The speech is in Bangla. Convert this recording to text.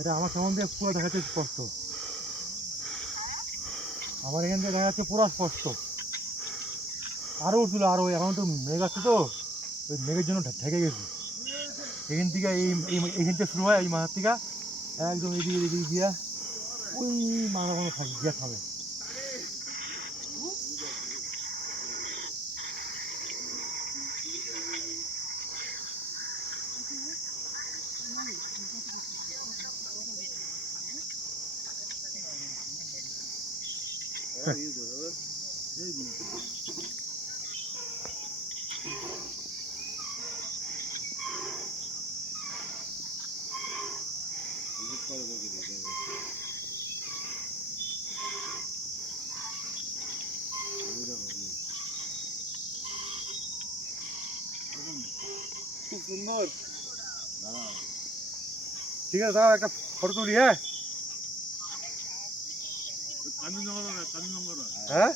এটা আমার সামনে দিয়ে পুরো দেখা যাচ্ছে স্পষ্ট, আমার এখান থেকে দেখা যাচ্ছে পুরো স্পষ্ট। আরও উঠছিল, আরও এখন তো মেঘ আসছে তো, ওই মেঘের জন্য ঢেকে গেছে। এখান থেকে এইখান থেকে শুরু হয়, এই মাথার থেকে একদম এদিকে গিয়া ওই মাথা কোনো থাকি গিয়া থামে। খুব সুন্দর। ঠিক আছে, দাঁড়াও একটা ফটো তুলি। হ্যাঁ কাঞ্চনজঙ্ঘা, কাঞ্চনজঙ্ঘা। হ্যাঁ।